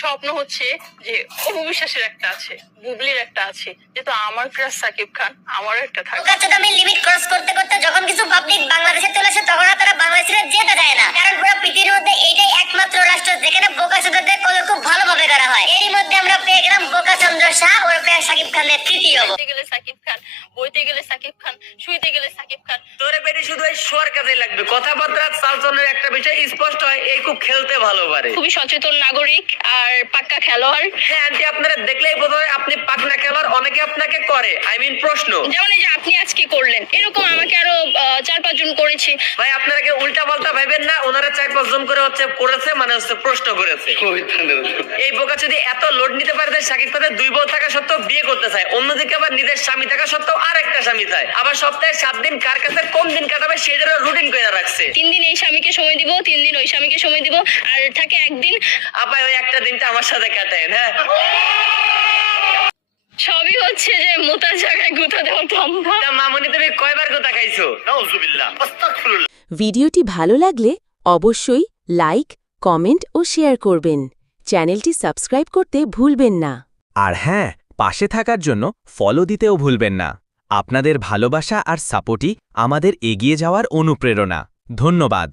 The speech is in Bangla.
স্বপ্ন হচ্ছে যে অপু বিশ্বাসের একটা আছে, বুবলির একটা আছে, যেহেতু আমার ক্রাশ সাকিব খান, আমারও একটা থাকে। আমি লিমিট ক্রস করতে করতে যখন কিছু পাবলিক বাংলাদেশে চলে আসে তখন আর তারা বাংলাদেশ ছেড়ে যেতে চায় না, কারণ পুরো পৃথিবীর মধ্যে এইটাই একমাত্র রাষ্ট্র যেখানে বোকাচোদাদের কদর খুব ভালোভাবে করা হয়। এরই মধ্যে আমরা পেয়ে গেলাম বোকাচন্দ্র শাহ ওরফে সাকিব খানের তৃতীয়। বইতে গেলে সাকিব খান, বইতে গেলে সাকিব খান, শুইতে গেলে সাকিব খান। তোরে বেটি শুধু এই শোয়ার কাজে লাগবে, কথাবার্তা চালচলনের একটা বিষয় স্পষ্ট হয়, এই খুব খেলতে ভালো পারে। খুবই সচেতন নাগরিক আর পাক্কা খেলোয়াড়। হ্যাঁ আন্টি, আপনারা দেখলেই বোধ হয় আপনি পাকনা খেলোয়াড়। অনেকে আপনাকে করে, প্রশ্ন যেমন এই যে আপনি আজকে করলেন, এরকম আমাকে আরো 4-5 জন করেছে। ভাই আপনারা কি উল্টা পাল্টা ভাবেন না, ওনারা 4-5 জন করে করেছে, মানে প্রশ্ন করেছে। এই বোকা যদি এত লোড নিতে পারে যে শাকিব খানের 2 বউ থাকা সত্ত্বেও বিয়ে করতে চায়, অন্যদিকে আবার নিজের স্বামী থাকা সত্ত্বেও আরেকটা স্বামী চায়, আবার সপ্তাহে 7 দিন কার কাছে কম দিন কাটাবে সেটারও রুটিন করে রাখছে। 3 দিন এই স্বামীকে সময় দিব, 3 দিন ওই স্বামীকে সময় দিব, আর থাকে একদিন। আপাই ওই একটা দিনটা আমার সাথে কাটায়েন। হ্যাঁ, সবই হচ্ছে যে মোতার জায়গায় গুঁতা দেওয়া ধান্দা। তা মামুনি তুমি কয়বার কথা খাইছো? নাউজুবিল্লাহ, আস্তাগফিরুল্লাহ। ভিডিওটি ভালো লাগলে অবশ্যই লাইক, কমেন্ট ও শেয়ার করবেন। চ্যানেলটি সাবস্ক্রাইব করতে ভুলবেন না। আর হ্যাঁ, পাশে থাকার জন্য ফলো দিতেও ভুলবেন না। আপনাদের ভালোবাসা আর সাপোর্টই আমাদের এগিয়ে যাওয়ার অনুপ্রেরণা। ধন্যবাদ।